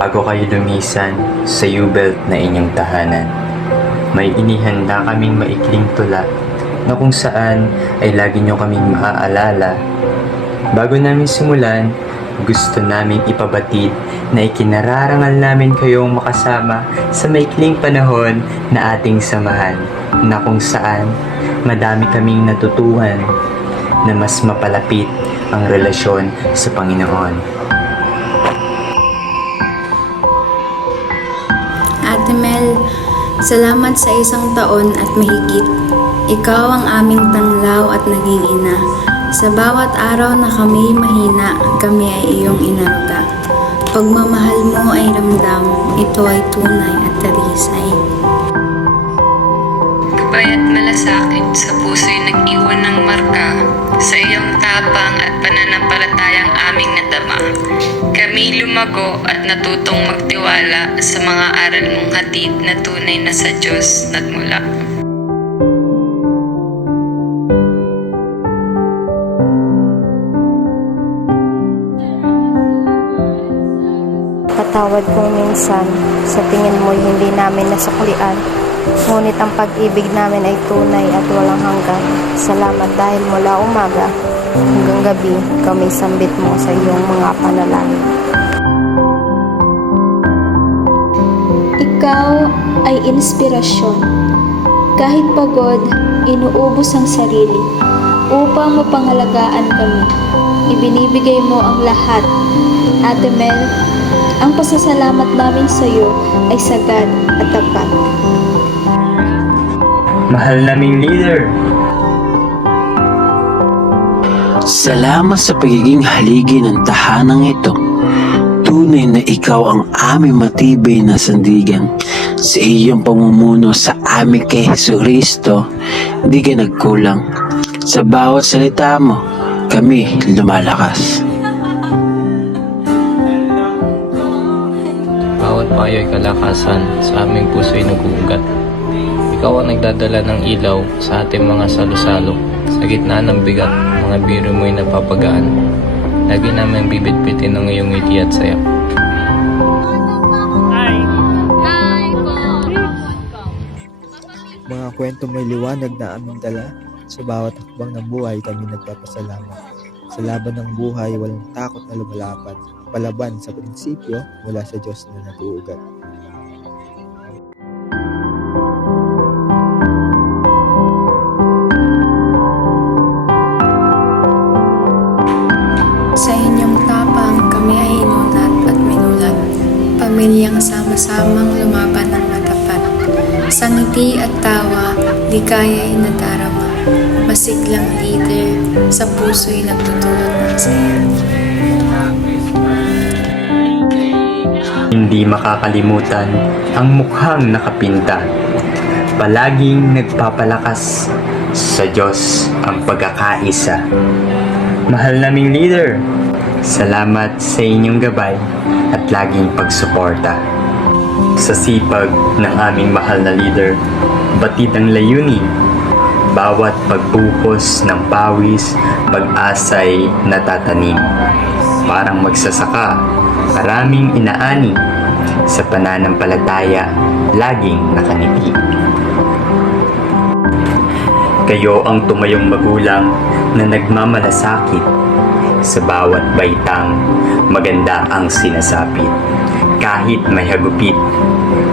Bago kayo lumisan sa U-Belt na inyong tahanan, may inihanda kaming maikling tula na kung saan ay lagi nyo kaming maaalala. Bago namin simulan, gusto namin ipabatid na ikinararangal namin kayong makasama sa maikling panahon na ating samahan, na kung saan madami kaming natutuhan na mas mapalapit ang relasyon sa Panginoon. Ate Mel, salamat sa isang taon at mahigit. Ikaw ang aming tanglaw at naging ina. Sa bawat araw na kami mahina, kami ay iyong inaruga. Pagmamahal mo ay ramdam, ito ay tunay at tarisay. Gabay at malasakit sa puso'y nag-iwan ng marka, sa iyong tapang at pananampalatayang aming nadama. Kami lumago at natutong magtiwala sa mga aral mong hatid na tunay na sa Diyos nagmula. Patawad kung minsan, sa tingin mo'y hindi namin nasuklian. Ngunit ang pag-ibig namin ay tunay at walang hanggan. Salamat dahil mula umaga hanggang gabi, kami sambit mo sa iyong mga panalangin. Ikaw ay inspirasyon. Kahit pagod, inuubos ang sarili upang mapangalagaan kami. Ibinibigay mo ang lahat. Ate Mel, ang pasasalamat namin sa iyo ay sagad at tapat. Mahal naming leader, salamat sa pagiging haligi ng tahanang ito. Tunay na ikaw ang aming matibay na sandigan. Sa iyong pamumuno sa amin kay Jesucristo, di ka nagkulang. Sa bawat salita mo, kami lumalakas. Bawat payo ay kalakasan, sa aming puso'y nag-uugat. Ikaw ang nagdadala ng ilaw sa ating mga salo-salo. Sa gitna ng bigat, mga biro mo'y napapagaan. Lagi namin bibit-bitin ng iyong ngiti at saya. Mga kwento may liwanag na aming dala. Sa bawat hakbang ng buhay kami nagpapasalamat. Sa laban ng buhay, walang takot na lumalapat. Palaban sa prinsipyo mula sa Diyos na nag-uugat. Sa inyong tapang, kami ay inunat at minulat. Pamilyang sama-samang lumaban ng matapat. Sa ngiti at tawa, ligaya'y nadarama. Masiglang leader, sa puso'y nagtutulot ng saya. hindi makakalimutan ang mukhang nakapinta. Palaging nagpapalakas sa Diyos ang pagkakaisa. Mahal naming leader, salamat sa inyong gabay at laging pagsuporta. Sa sipag ng aming mahal na leader, batid ang layunin. Bawat pagbuhos ng pawis, pag-asa'y natatanim. Parang magsasaka, maraming inaani. Sa pananampalataya, laging nakangiti. Kayo ang tumayong magulang na nagmamalasakit. Sa bawat baitang, maganda ang sinasapit. Kahit may hagupit,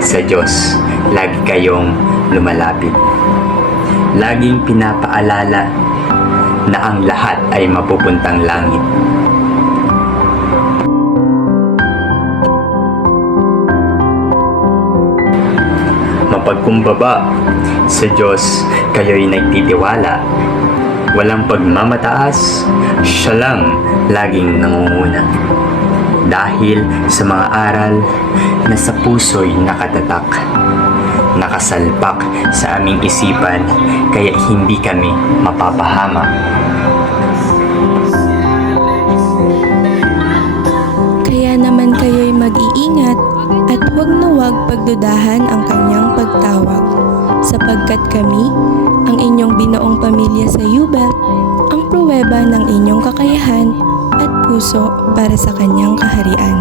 sa Diyos, lagi kayong lumalapit. Laging pinapaalala na ang lahat ay mapupuntang langit. Mapagkumbaba, sa Diyos kayo'y nagtitiwala. Walang pagmamataas, siya lang laging nangunguna. Dahil sa mga aral na sa puso'y nakatatak, nakasalpak sa aming isipan, kaya hindi kami mapapahamak. Kaya naman kayo'y mag-iingat at huwag na huwag pagdudahan ang kanyang pagtawag, sapagkat kami, ang inyong binaong pamilya sa U-Belt, ang pruweba ng inyong kakayahan at puso para sa kanyang kaharian.